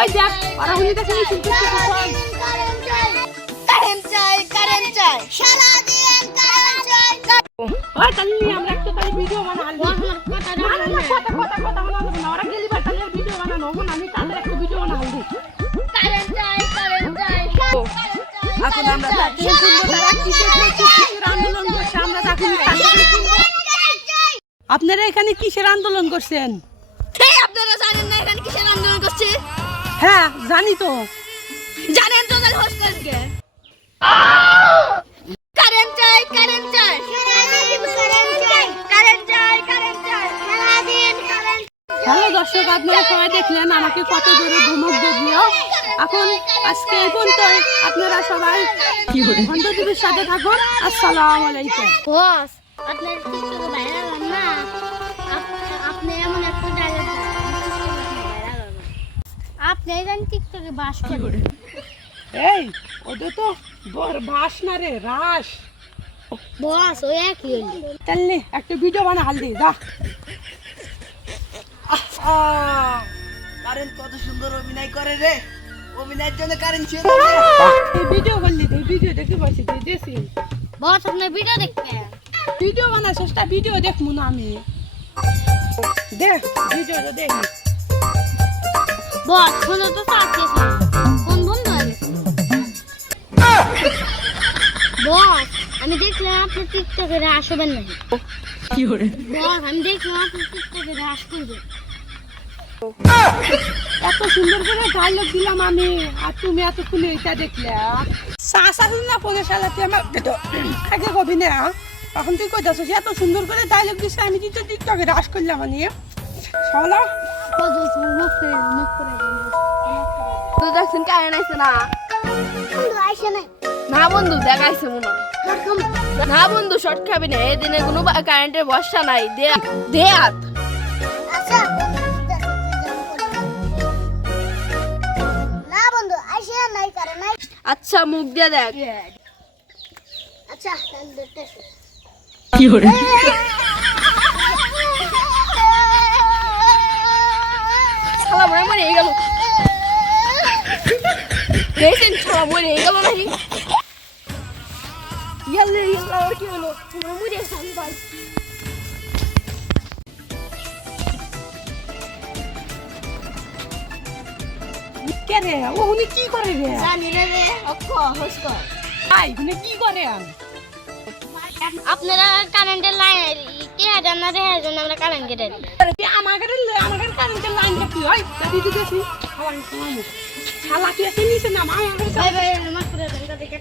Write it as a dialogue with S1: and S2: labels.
S1: ওই দেখ দেখে চল।
S2: কারেন্ট চাই কারেন্ট চাই কারেন্ট চাই
S1: ওই তাহলে আমরা একটা তাহলে ভিডিও বানাবো। না। না না কথা কথা কথা বানাবো না। ওরা গেলি তাহলে ভিডিও বানানো না। আমি একটা ভিডিও বানাবো।
S2: কারেন্ট চাই কারেন্ট চাই
S1: এখন আমরা শুনব তারা কিসের জন্য কিসের আন্দোলন করছে আমরা শুনব। আপনারা এখানে কিসের আন্দোলন করছেন? হ্যাঁ জানি তো।
S2: জানেন তো তাহলে হোস্টেলকে। কারেন্ট চাই কারেন্ট চাই।
S1: হ্যালো দর্শক আপনারা সবাই দেখলেন আমাকে কত জোরে ধমক দিও এখন আজকে এই পর্যন্ত আপনারা সবাই ঘণ্টা সাথে থাকুন। আসসালামু আলাইকুম।
S2: বস আপনার ভাইরাল হন না? আপনি এমন একটা ডায়লগ আপনি জানেন টিকটকে বাস করেন।
S1: এই ওদের তো বর বাস না রে রাস।
S2: বস ওই একই হইল।
S1: তাহলে একটা ভিডিও বানা হালদি যা।
S3: কারেন্ট কত সুন্দর অভিনয় করে রে। অভিনয়ের জন্য কারেন্ট ছিল
S1: এই ভিডিও করলি এই ভিডিও দেখতে পাচ্ছি তুই দেখছি
S2: বস আপনার ভিডিও দেখতে
S1: ভিডিও বানা চেষ্টা ভিডিও দেখব না আমি। দেখ ভিডিওটা দেখ।
S2: বস ফোনে তো চাচ্ছে ফোন বন্ধ হয়ে গেছে বস আমি দেখলাম আপনি টিকটকে আসবেন নাকি
S1: কি করে
S2: বস আমি দেখলাম আপনি টিকটকে হ্রাস করবেন
S1: এত সুন্দর করে ডায়লগ দিলাম আমি আর তুমি এতক্ষণ এটা দেখলে শাশার না ফোনে শালাতে আমার বেটো আগে কবি না এখন তুই কই যাচ্ছিস এত সুন্দর করে ডায়লগ দিছে আমি তো টিকটকে রাস করলাম আমি শালা
S4: তো দেখছেন কারেন্ট আইছে না?
S2: আইসে নাই।
S4: না বন্ধু দেখাইছে মনে না বন্ধু শর্ট খাবি না এদিনে কোনো কারেন্টের বর্ষা নাই। দে দে হাত
S2: আচ্ছা। না বন্ধু আইসে নাই করে নাই।
S4: আচ্ছা মুখ দিয়ে দেখ।
S2: আচ্ছা
S1: কি করে
S4: শালা মরে মরে এই গেল। দেখছেন শালা মরে এই গেল নাকি ইয়াল্লে ইয়াল্লা কি হলো তোমার মরে সামনে ভাই
S1: কে রে ও উনি কি করে রে
S2: জানি না রে অক্ষ হস্ক
S1: আই উনি কি করে আম
S2: আপনারা কারেন্টের লাইন কে হাজার না রে হাজার আমরা কারেন্ট কেটে
S1: আমাদের আমাদের কারেন্টের লাইন কি হয়? দাদি দিতেছি শালা শালা কি আছে নিচে না আমার
S2: ভাই ভাই আমার করে দেন দেখে